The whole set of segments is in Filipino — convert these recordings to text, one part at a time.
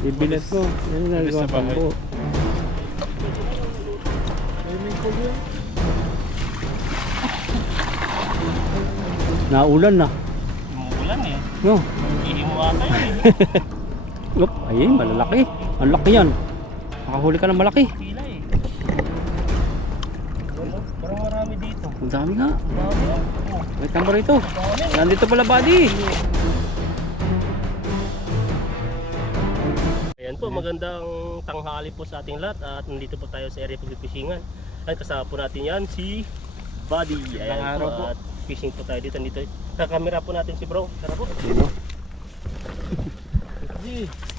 Ibilat ko. Yan nga Walis gawa sa bahay. tambo. Swimming pool yun. Naulan na. Umuulan eh. No. Ihi mo ata yun eh. Yup, ayun, malalaki. Ang laki yan. Nakahuli ka ng malaki. Pila eh. Wala, parang marami dito. Ang dami nga. Marami ah. Oh, May tambo rito. marami. Nandito pala, buddy. Ayan po, magandang tanghali po sa ating lahat. At nandito po tayo sa area pagpipishingan. At kasama po natin yan si Buddy. Ayan araw po, po. at fishing po tayo dito. Kakamera po natin si bro. Tara po. Dito.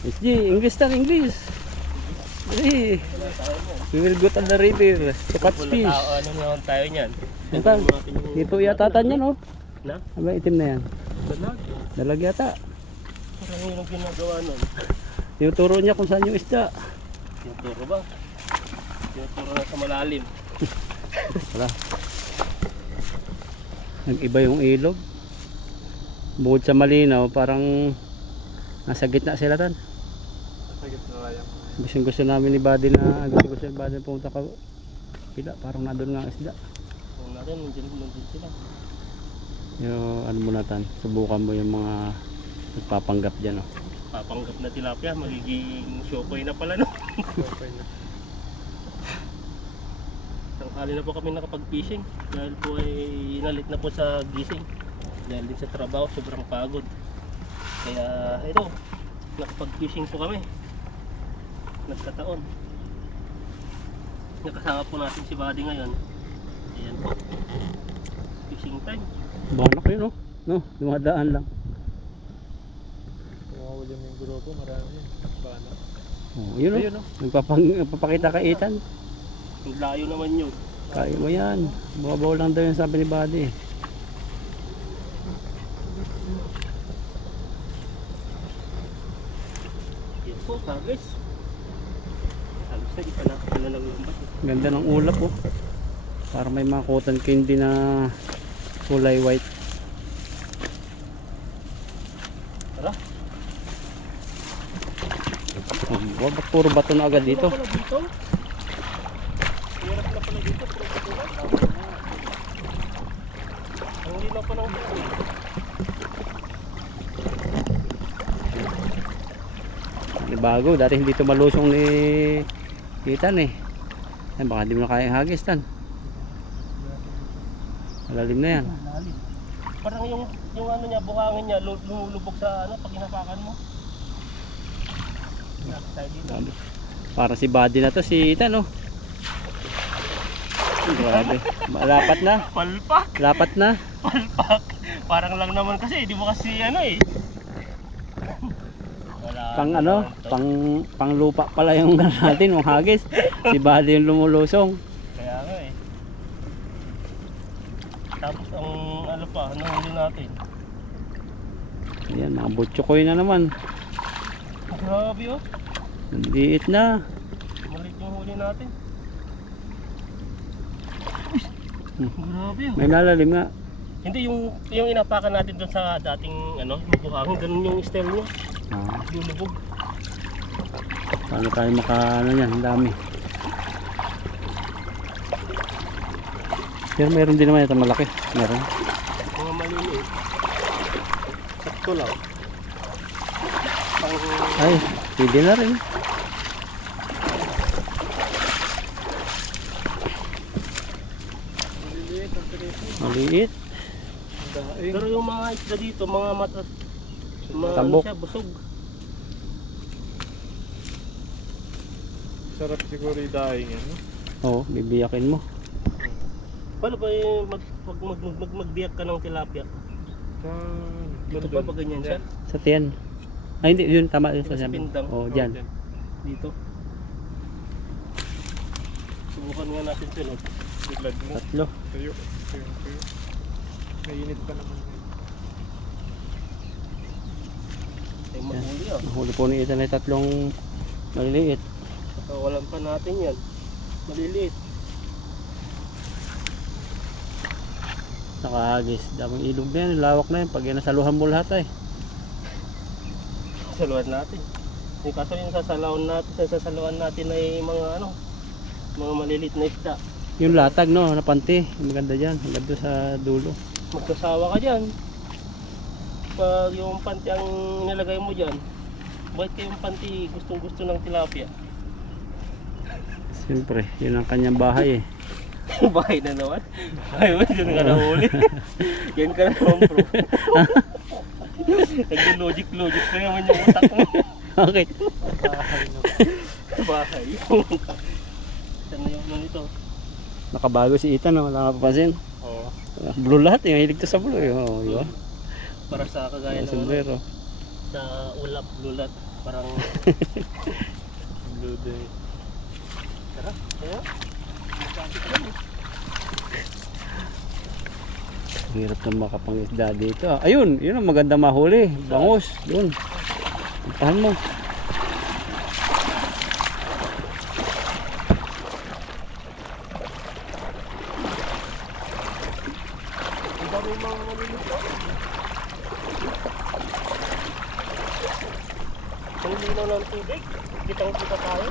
SG, English tan, English. Hey, we will go to the river to catch fish. Ano naman tayo niyan? Ito, dito yata tan yan, oh. Na? Aba, itim na yan. Dalag. Dalag yata. Parang yun ang ginagawa nun. Tinuturo niya kung saan yung isda. Yung turo ba? Yung turo na sa malalim. Wala. Nag-iba yung ilog. Bukod sa malinaw, parang nasa gitna sila tan. Gusto namin ni Buddy na gusto ni Buddy na pumunta ka pila, parang nandun nga ang isda. Kung natin, nandun sila. Yung ano mo tan, subukan mo yung mga nagpapanggap dyan, oh. Papanggap na tilapia, magiging shokoy na pala no. Tanghali na po kami nakapag-fishing dahil po ay inalit na po sa gising. Dahil din sa trabaho, sobrang pagod. Kaya ito, nakapag-fishing po kami. Nagkataon. Nakasama po natin si Buddy ngayon. Ayan po. Fishing time. Banak yun, oh. No, dumadaan lang. Kumawala yung grupo, marami yun. Bana. Oh, yun, Ayun, oh. Nagpapakita ka Ethan. Ang layo naman yun. Kaya mo yan. Mababaw lang daw yung sabi ni Buddy. Yan po, kagis. Halos na, isa na ng lambat. Ganda ng ulap, oh. Para may mga cotton candy na kulay white. Tara. Oh, ba't puro bato na agad dito? Hirap pala dito. Hirap na pala dito. Ang linaw pa ng buhay. Bago, dati hindi ito malusong ni Ethan eh. Ay, baka di mo na kaya hagis tan. Malalim na yan. Lalim. Parang yung ano niya, buhangin niya lumulubog sa ano pag hinapakan mo. Tayo dito. Para si Buddy na to, si Ethan, oh. Grabe. Lapat na. Palpak. Lapat na. Palpak. Parang lang naman kasi, di mo kasi ano eh. Wala. Pang ano, pang lupa pala yung natin, yung hagis. Si Buddy yung lumulusong. Kaya nga eh. Tapos ang ano pa, nahuli natin. Ayan, mga butchokoy na naman. Grabe oh. Liit na. Maliit yung huli natin. Grabe oh. May nalalim nga. Hindi yung inapakan natin doon sa dating ano, yung buhangin, ganun yung style niya. Ah, Lulubog. paano tayo maka ano yan, ang dami. Pero meron din naman ito malaki. Meron. Mga maliliit. Sakto lang. Ay, pwede na rin. Maliliit ang preso. Maliit. Ang daing. Pero yung mga isda dito, mga mata, mga Tambok. ano siya, busog. Sarap siguro yung daing yan. No? Oo, bibiyakin mo. Paano ba yung magbiyak ka ng tilapia? Dito ba ba ganyan siya? Sa tiyan. Ay, hindi. Yun, tama. Yun, Sa pindang. Oo, dyan. Dito. Subukan nga natin sunod. Biglag mo. Tatlo. Tuyo. Tuyo. Mainit pa naman. Ay mahuli ah. Nahuli po ni Ethan ay tatlong maliliit. Pakawalan pa natin yan. Maliliit. Nakahagis. Daming ilog na yan. Lawak na yan. Pag nasaluhan mo lahat ay. Saluhan natin. Yung kaso yung sasaluan natin ay mga ano, mga malilit na isda. Yung latag no, napanti. Maganda dyan. Maganda sa dulo. Magkasawa ka dyan. Pag yung panty ang nilagay mo dyan, bakit kayong panty gustong gusto ng tilapia? Siyempre, yun ang kanyang bahay eh. Bahay na naman. Ay, dyan ka nahuli. Yan ka na naman bro. Nagdi-logic na naman yung utak mo. Okay. Bahay no. Bahay. Saan na yung ano nito? Nakabago si Ethan no, wala ka papansin. Oo. Blue lahat eh, mahilig to sa blue eh. Oh, yun. Para sa kagaya ng ano, Sombrero. sa ulap, lulat. Parang Blue day. tara, kaya. Ang hirap na makapangisda dito. Ah. Ayun, yun ang maganda mahuli. Bangus, yun. Puntahan mo. Ang dami mga malilito. Ang linaw ng tubig. Kitang-kita tayo.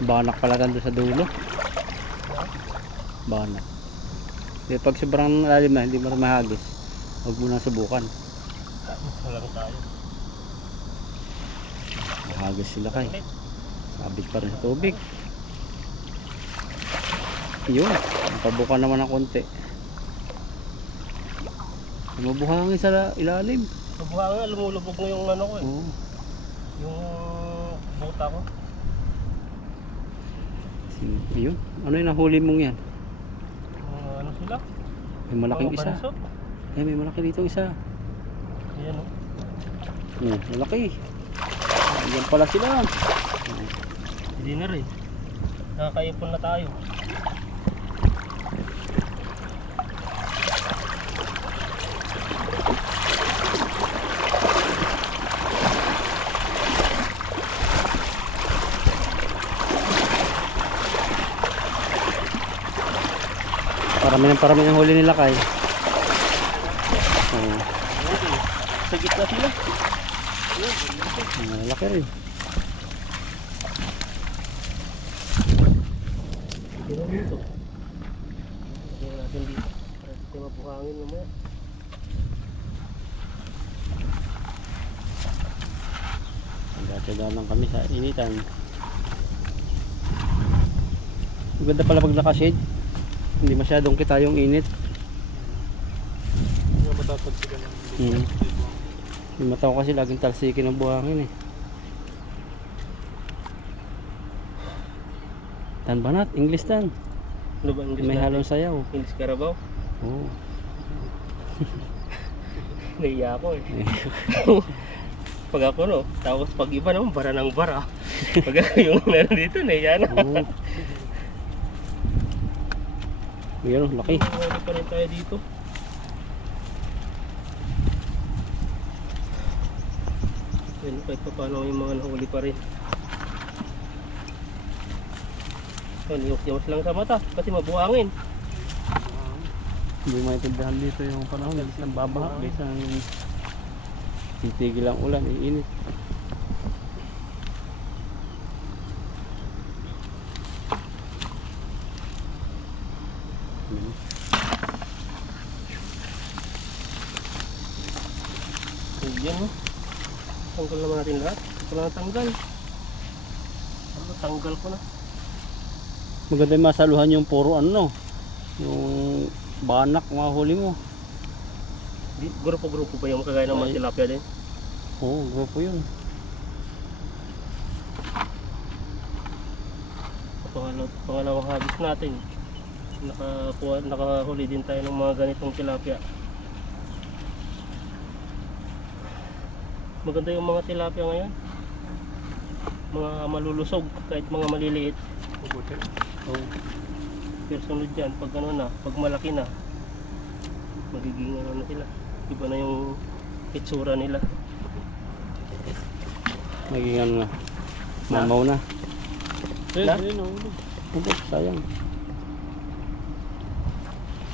Banak pala doon sa dulo. Banak. Di pag sobrang lalim na, hindi mo mahagis. Huwag mo na subukan. Walang tayo. Mahagis sila kay. Sabit pa rin sa tubig. Yun. Pabuka naman ng konti. Mabuhangin sa ilalim. Mabuhanga, lumulubog na yung ano ko eh. Oo. Yung buta ko. Ayun. Ano yung nahuli mong yan? Ano sila? May malaking Mga isa. bansot. Eh, may malaki dito isa. Ayan o. Malaki. Ayan pala sila. Hindi na rin. Nakakaipon na tayo. Parami ng huli nila kay. Oo. Sa gitna sila. Malaki rin. Tingnan mo ito. Tingnan natin dito. Para hindi mabuhangin naman. Nagkatsaga lang kami sa initan. Maganda pala pag nakashade. Hindi masyadong kita yung init. Hindi mo matapagsikan ng Hmm. Yung mata ko kasi laging talsikin ng buhangin eh. Tan banat, English tan. Ano ba English May natin? halong sayaw. English Carabao? Oo. Naiya ako eh. Pag ako no, tapos pag iba naman, bara ng bara. Pag yung meron dito, naiya na. Oo. Ayan, laki. Huli pa rin tayo dito. Yan, kahit pa paano yung mga nahuli pa rin. Yan, iwas lang sa mata kasi mabuhangin. Hindi maintindihan dito yung panahon. Bilis ng babaha. Bilis ng titigil ang ulan. Iinit. Yan no. Tanggal naman natin lahat. Ito na natanggal. Tanggal ko na. Maganda yung masaluhan yung puro ano no. Yung banak mga huli mo. Grupo-grupo pa yung kagaya ng mga tilapia din. Oo, grupo yun. Pangalawang habis natin. Nakahuli din tayo ng mga ganitong tilapia. Maganda yung mga tilapia ngayon. Mga malulusog kahit mga maliliit. Mabuti. Oh. Pero sunod dyan, pag ano na, pag malaki na, magiging ano na sila. Iba na yung itsura nila. Magiging ano na. Mamaw na. Na? Hindi, sayang.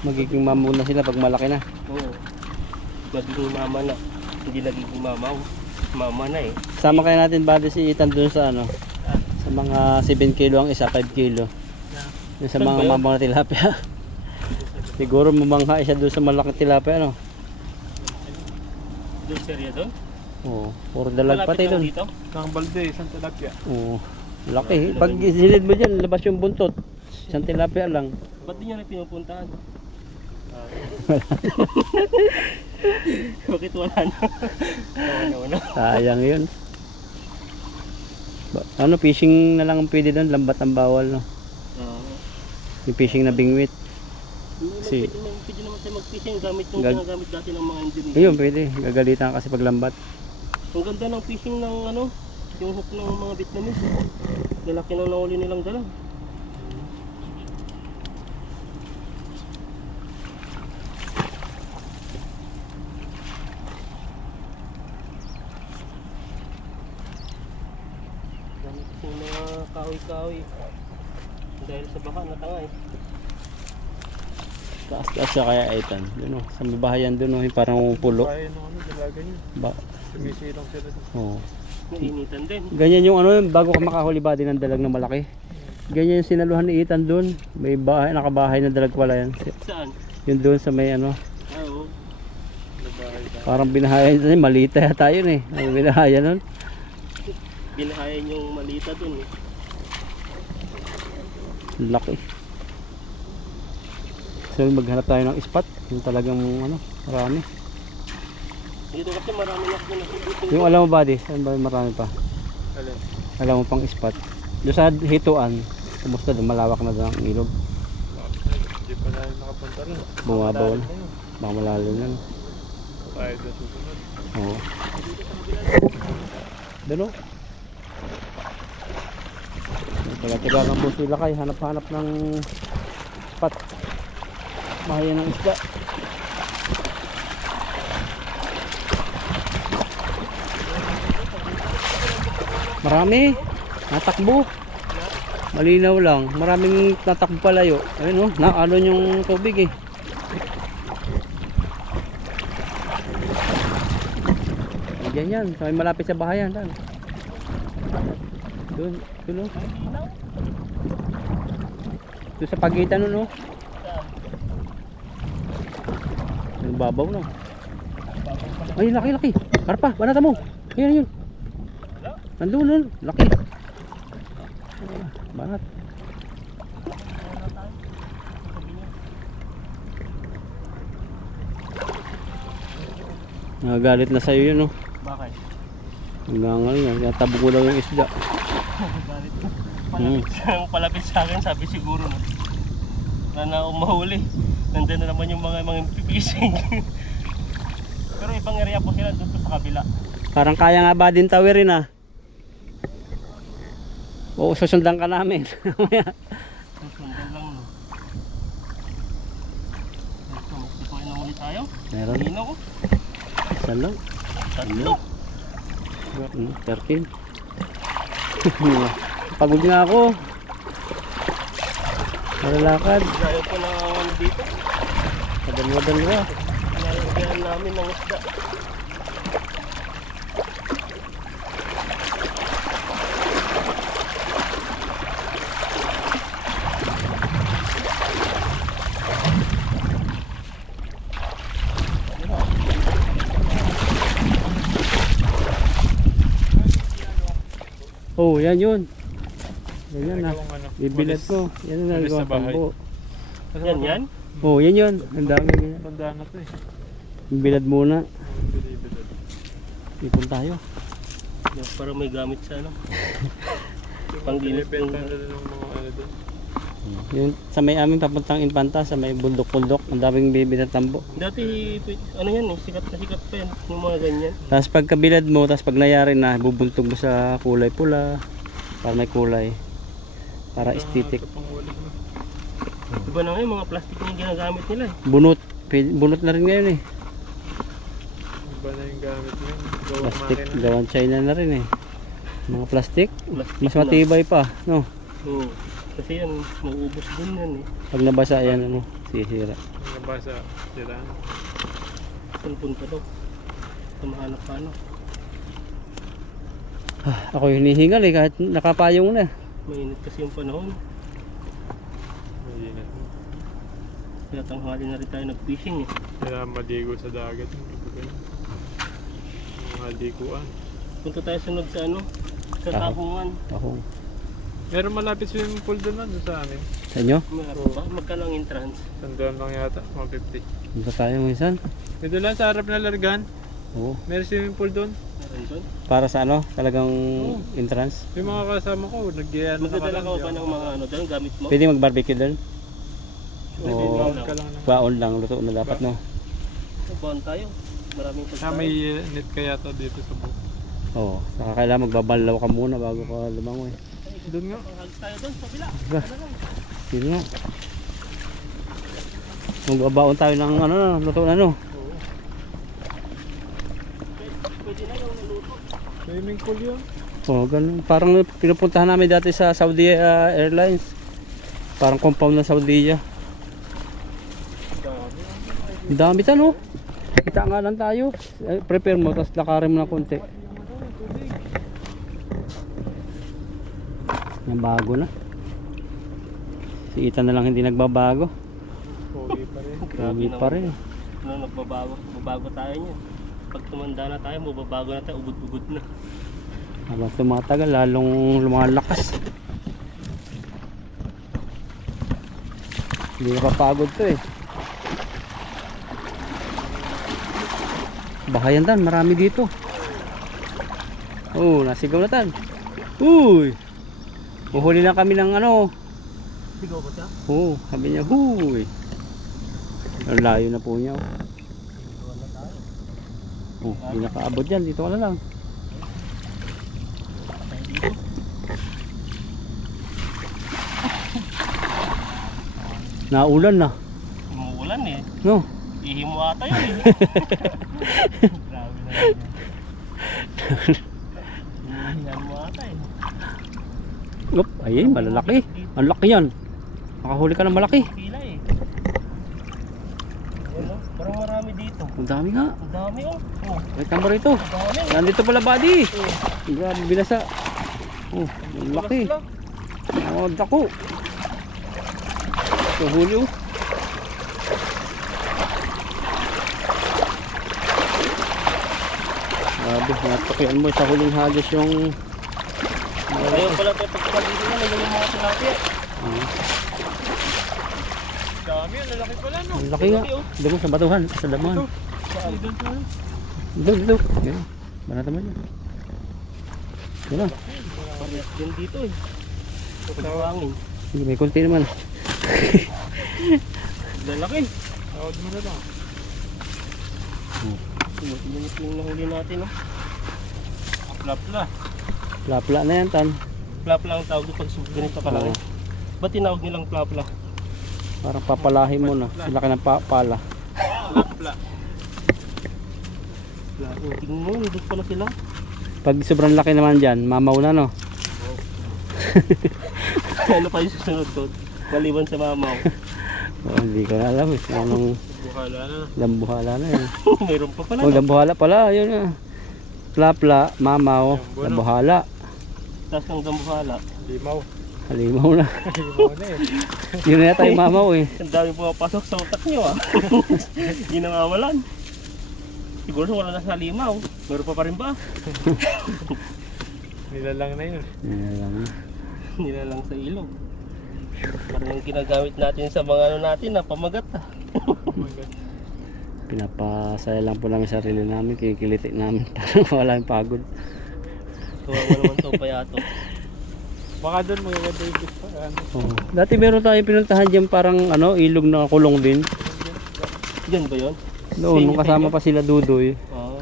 Magiging mamaw na sila pag malaki na. Oo. Magiging mama na. hindi nagiging mamaw. Mama na eh. Sama kaya natin bali si Ethan dun sa ano, Ah, sa mga 7 kilo ang isa, 5 kilo. Yung sa Saan ba mga yun? mamang na tilapia. Siguro mamangha siya doon sa malaking tilapia, ano? doon serya doon. Oo, puro dalag Malapit pati lang doon. dito. Kang Balde, San Tilapia. Oo, laki. Pag isilid mo dyan, labas yung buntot. Isang tilapia lang. Ba't di nyo na pinupuntahan? Bakit wala na? Wala. Sayang yun. Ano, fishing na lang ang pwede doon, lambat ang bawal, no? Yung fishing na bingwit. Si- Pwede naman tayo mag-fishing gamit yung Gag- ginagamit dati ng mga Indonesian. Ayun, pwede. Gagalitan kasi pag lambat. Ang ganda ng fishing ng ano, yung hook ng mga Vietnamese. Lalaki na nahuli nilang dala. Dami kasi mga kahoy-kahoy. Dahil sa baka natangay. Taas-taas siya kaya Ethan. Yun o, sa bahayan doon o, yung parang pulo. Kaya nung ano, dalaga niya. Ba Sumisilong sila doon. Oo. Nainitan din. Ganyan yung ano, bago ka makahuli ba din ng dalag na malaki. Ganyan yung sinaluhan ni Ethan doon. May bahay, nakabahay na dalag pala yan. Saan? Yun doon sa may ano, Ah, oo. parang binahayan doon. Malita yata yun eh. Ang binahayan nun. Binahayan yung malita dun eh. Laki. So maghanap tayo ng spot. Yung talagang ano, marami. Dito kasi marami na ako nakikita. Yung alam mo ba di, saan ba marami pa? Alin? Alam mo pang spot. Doon sa hituan, kumusta doon, malawak na doon ang ilog. Hindi pa na nakapunta rin. Bumabaw na. Malalim yun. Baka malalim na. Tayo doon susunod. Oo. Doon o. Taga-taga ng po sila kay hanap-hanap ng spot. Bahayan ng isda. Marami. Natakbo. Malinaw lang. Maraming natakbo palayo. Ayun o. Naalon yung tubig eh. Diyan yan. Sa may malapit sa bahayan. Dan. Doon. Doon o. Doon sa pagitan nun o. Yung babaw no. Ay, laki, laki. Karpa, banata mo. Ayun, ayun. Nandun, nandun. Laki. Ah, banat. Nagagalit na sa'yo yun, no? Bakit? Hanggang ngayon, tabo ko daw yung isda. Palapit sa akin, sabi siguro na umahuli. Nandun na naman yung mga pipising. Pero ibang area po sila doon po sa kabila. Parang kaya nga ba din tawirin, ah? Oo, susundan ka namin. Sundan lang no. Ito ay nahuli tayo. Meron. Lino ko. Isa lang. Tatlo. 13. Pagod nga ako. Malalakad. Gaya po na ano dito. Kadalwa-dalwa. Nalagyan namin ng isda. Oh, yan yun. Yan na. Nagawang ano, Bibilad walis. ko. Yan na walis sa nagawa bahay. tambo. Yan yan. Oh, yan yun. Ang dami ganyan. Tandaan na to eh. Bibilad muna. Bilibidad. Ipon tayo. Yan, para may gamit sa ano. Binibenta na rin ng mga ano doon. Yun, sa may aming papuntang Infanta, sa may bundok-bundok, ang daming bibi na tambo. Dati ano yan eh, sikat na sikat pa yan. Yung mga ganyan. Tapos pag kabilad mo, tapos pag nayari na, bubuntog mo sa kulay pula para may kulay. Para aesthetic. Ito pang ulit mo. Iba na ngayon, mga plastic na yung ginagamit nila eh. Bunot. Bunot na rin ngayon eh. Iba na yung gamit mo yun. Gawang Plastic, makina. gawan China na rin eh. Mga plastic, Plastic mas na. matibay pa, no? Oo. Kasi yan, mauubos din yan eh. Pag nabasa yan, ano, sisira. Ang nabasa sila. Saan punta daw? Tumahanap-hanap. Ako hinihingal eh kahit nakapayong na. Mainit kasi yung panahon. Mainit. Kaya tanghali na rin tayo nag-fishing eh. Kaya maligo sa dagat. Mga liguan. Punta tayo sunod sa ano? Sa Taho. Tahungan. Ako. Meron malapit swimming pool doon doon sa amin. Sa inyo? Malapit ba? Magkano ang entrance? Sandaan lang yata, 150. Punta tayo minsan. Dito lang sa harap na largan. Oo. Meron swimming pool doon. Meron doon? Para sa ano? Talagang entrance. Yung mga kasama ko, nag-iyan Magdadala ka ba ng mga ano doon? Gamit mo? Pwede mag-barbecue doon? Pwede Oo. lang. ka lang. Baon lang, luto na dapat no? Baon tayo. Maraming Ah, may pagkain. net kaya to dito sa buko. Oo. Saka kailangan magbabalaw ka muna bago ka lumangoy. Doon nga. Panghag tayo doon sa bila. Ba? Yun nga. Magbabaon tayo ng ano na, luto na no? Pwede na yung naluto. Swimming pool yun. Oo, ganun. Parang pinupuntahan namin dati sa Saudi Airlines. Parang compound ng Saudiya. Ang dami no? Kita nga lang tayo. Prepare mo, tapos lakarin mo na konti. Yan bago na. Si Ethan na lang hindi nagbabago. Pogi pa rin. Grabe pa rin. Ano, magbabago tayo niya. Pag tumanda na tayo, mababago na tayo, ugod-ugod na. Habang tumatagal, lalong lumalakas. Hindi napapagod to eh. Bahayan tan, marami dito. Oh, nasigaw na tan. Uy! Uhuli na kami ng ano. Sigaw ba siya? Oh, sabi niya, huy! Ang layo na po niya. Sigaw na tayo. Oh, hindi nakaabot dyan. Dito ka na lang. Tayo dito. Naulan na. Umuulan eh. No? Ihimo ata yun eh. Grabe na yun. Hinihingan mo ata eh. Oop, ayun, malalaki. Ang laki yan. Nakahuli ka ng malaki. Pila eh. Ano? Parang marami dito. Ang dami nga. Ang dami oh. Oh, Wait number ito. ang dami. Nandito pala buddy. Grabe binasa. Oh, ang laki. Oh, dako. Ito huli oh. Grabe, natukian mo sa huling hagis yung Ayun pala tayo pagkakagito na. Lagyan yung mga tilapia. Dami, ang lalaki pala no. ang laki nga. Dito sa batuhan, sa damuhan. Saan? Doon sa Dito. Yan. Banata mo yan. Yan na. Parehas din dito eh. Pagkawangin. Sige, may konti naman. Lalaki. tawad mo na lang. Tingnan yung nahuli natin oh. Apla-pla. Lapla na yan tan. Plapla ang tawag doon pag ganito kalaki. Oo. Ba't tinawag nilang plapla? Parang papalahin mo na. Sila ka ng pala. Apla. Tingnan mo, nandun pala sila. Pag sobrang laki naman dyan, mamaw na no. Ano pa yung susunod doon? Maliban sa mamaw. Oh, hindi ko na alam eh. Anong Buhala na. lambuhala na yan. Mayroon pa pala. Oh, lambuhala pala. Yun na. Plapla, mamaw, Lambo, no? lambuhala. Tapos ng dambuhala. Limaw. Halimaw na. Limaw na eh. Yun na yata yung mamaw eh. Ang dami pumapasok sa utak nyo ah. Hindi nangawalan. Siguro wala na sa limaw. Meron pa rin ba? Nilalang na yun. Yan lang. Nila lang sa ilog. Parang yung ginagamit natin sa mga ano natin na pamagat ah. Oh my God. Pinapasaya lang po namin sarili namin. Kikiliti namin para wala yung pagod. Kawawa naman to payato. Baka doon magaganda yung gusto. Ano? Oh. Dati meron tayong pinuntahan dyan parang ano, ilog na kulong din. Diyan ba yun? Noon, nung kasama pa sila Dudoy. Oo.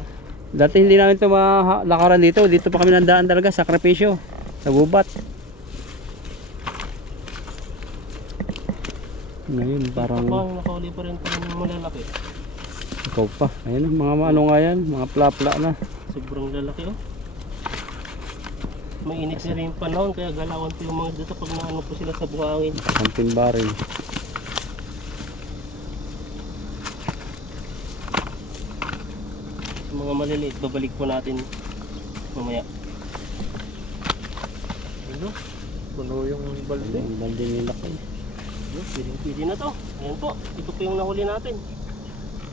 Dati hindi namin ito malakaran dito. Dito pa kami nandaan talaga, sakripisyo. Sa gubat. Ngayon parang Parang nakauli pa rin parang malalaki. ikaw pa. Ayun, mga ano nga yan, mga plapla na. Sobrang lalaki oh. Mainit na rin yung panahon kaya galawan po yung mga dito pag naano po sila sa buhangin. Kamping barin. Mga mga maliliit, babalik po natin mamaya. Ano? Puno yung balde. Ang balde nila ko. Pwede na to. Ayan po, ito po yung nahuli natin.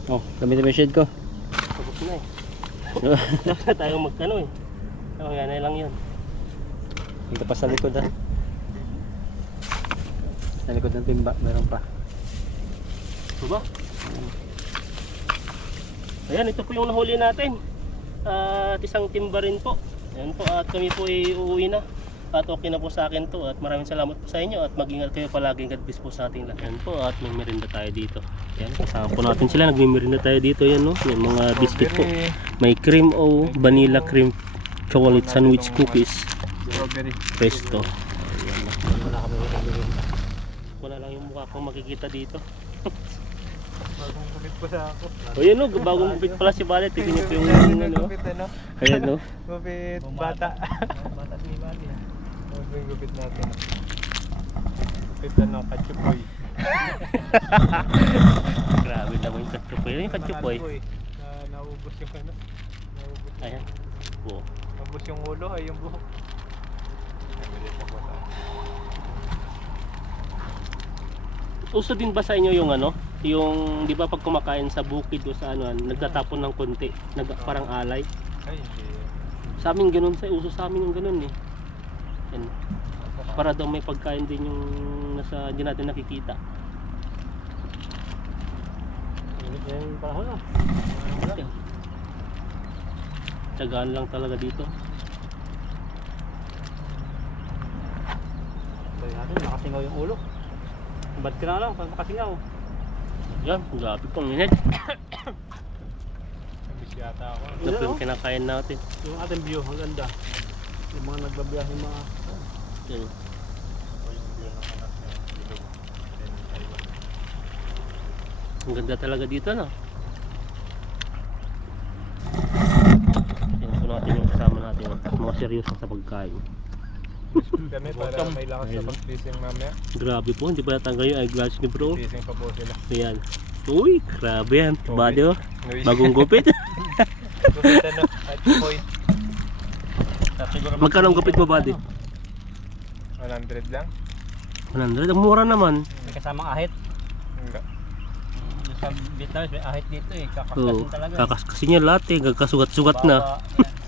Oh, gamitin mo yung shade ko. Tapos na eh. Tapos na tayong magkano eh. Yan na lang yun. Dito pa sa likod ha. Sa likod ng timba, meron pa. Ito ba? Ayan, ito po yung nahuli natin. At isang timba rin po. Ayan po, at kami po ay uuwi na. At okay na po sa akin to. At maraming salamat po sa inyo. At mag-ingat kayo palagi. God bless po sa ating lahat. Ayan po, at may merinda tayo dito. Ayan, kasama po natin sila. Nagmimerinda tayo dito. Ayan no, yung mga biscuit po. May cream o vanilla cream chocolate sandwich cookies. Strawberry. Presto. Wala lang yung mukha kong makikita dito. Bagong gupit pa sa ako. O yun no, bagong gupit pala si Balet. Tingnan niyo po yung ano. Gupit ano? Ayan no. Gupit bata. Bata si Bali. Ano yung gupit natin? Gupit ano, katsupoy. Grabe naman yung katsupoy. Yung katsupoy. Naubos yung ano? Naubos. Ayan. Oo. Naubos yung ulo ay yung buhok. Uso din ba sa inyo yung ano? Yung di ba pag kumakain sa bukid o sa ano, nagtatapon ng konti, parang alay. Ay, hindi. Sa amin ganun, uso sa amin yung ganun eh. Yan. Para daw may pagkain din yung nasa hindi natin nakikita. Yan para ho. Tiyagaan lang talaga dito. Sabi natin, nakasingaw yung ulo. Bad ka na lang pag makasingaw. Yan, grabe pong init. Nabis yata ako. Ito po yung kinakain natin. Yung ating view, ang ganda. Yung mga nagbabiyahe mga... Yan. Ang ganda talaga dito no. Yan po natin yung kasama natin. Mga seryoso sa pagkain. Kami para may lakas sa pag-fishing mamaya. Grabe po, hindi pa natanggal yung eyeglass ni bro. Fishing pa po sila. Ayan. Uy, grabe yan. Body oh. Noise. Bagong gupit. Gupit ano, katsupoy. Magkano ang gupit mo, buddy? 100 lang? 100. Ang mura naman. May kasamang ahit. Enggak. Sa Vietnam, may ahit dito eh. Oo, kakaskasin niya lahat eh. Gagkasugat-sugat na. Baba, yan.